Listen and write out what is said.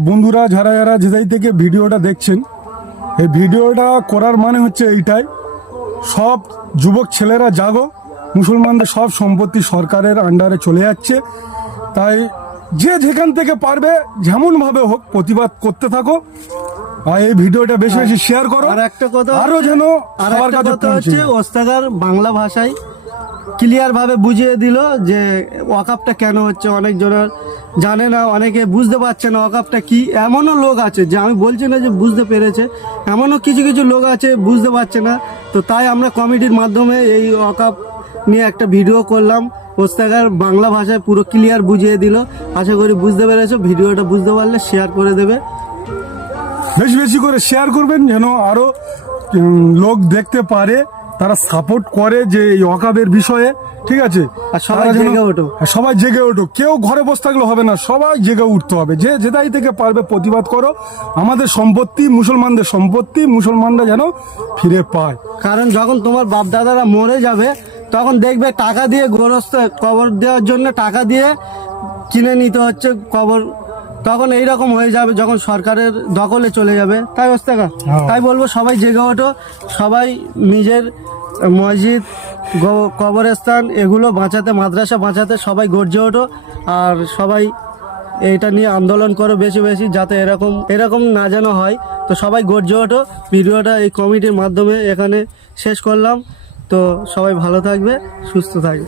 বন্ধুরা যারা যারা যেদাই থেকে ভিডিওটা দেখছেন, এই ভিডিওটা করার মানে হচ্ছে এইটাই, সব যুবক ছেলেরা জাগো, মুসলমানদের সব সম্পত্তি সরকারের আন্ডারে চলে যাচ্ছে। তাই যে যেখান থেকে পারবে যেমনভাবে হোক প্রতিবাদ করতে থাকো, আর এই ভিডিওটা বেশি বেশি শেয়ার করো। আর একটা কথা আরো যেন আর সবার একটা কাছে কথা পৌঁছে হচ্ছে, যায়। ওস্তাগার বাংলা ভাষায় ক্লিয়ার ভাবে বুঝিয়ে দিল যে ওয়াকাপটা কেন হচ্ছে। অনেক জনের জানে না, অনেকে বুঝতে পারছে না ওয়াকাপটা কি। এমনও লোক আছে যে, আমি বলছি না যে বুঝতে পেরেছে, এমনও কিছু কিছু লোক আছে বুঝতে পারছে না। তো তাই আমরা কমিটির মাধ্যমে এই ওয়াকাপ নিয়ে একটা ভিডিও করলাম। ওস্তাগার বাংলা ভাষায় পুরো ক্লিয়ার বুঝিয়ে দিল। আশা করি বুঝতে পেরেছো। ভিডিওটা বুঝতে পারলে শেয়ার করে দেবে, বেশি বেশি করে শেয়ার করবেন, যেন আরো লোক দেখতে পারে, তারা সাপোর্ট করে যে এই ওয়াকাবের বিষয়ে। ঠিক আছে, আর সবাই তারা যেন- জেগে ওঠো। সবাই জেগে ওঠো, কেউ ঘরে বসে থাকলে হবে না, সবাই জেগে উঠতে হবে। যে যেটাই থেকে পারবে প্রতিবাদ করো। আমাদের সম্পত্তি মুসলমানদের সম্পত্তি, মুসলমানরা যেন ফিরে পায়। কারণ যখন তোমার বাপ দাদারা মরে যাবে, তখন দেখবে টাকা দিয়ে গোরস্ত কবর দেওয়ার জন্য টাকা দিয়ে কিনে নিতে হচ্ছে কবর। তখন এইরকম হয়ে যাবে যখন সরকারের দখলে চলে যাবে। তাই ওস্তাগা, হ্যাঁ। তাই বলবো সবাই জেগে ওঠো, সবাই নিজের মসজিদ, কবরস্থান এগুলো বাঁচাতে, মাদ্রাসা বাঁচাতে সবাই গর্জে ওঠো। আর সবাই এইটা নিয়ে আন্দোলন করো বেশি বেশি, যাতে এরকম না যেন হয়। তো সবাই গর্জে ওঠো। ভিডিওটা এই কমিটির মাধ্যমে এখানে শেষ করলাম। তো সবাই ভালো থাকবে, সুস্থ থাকবে।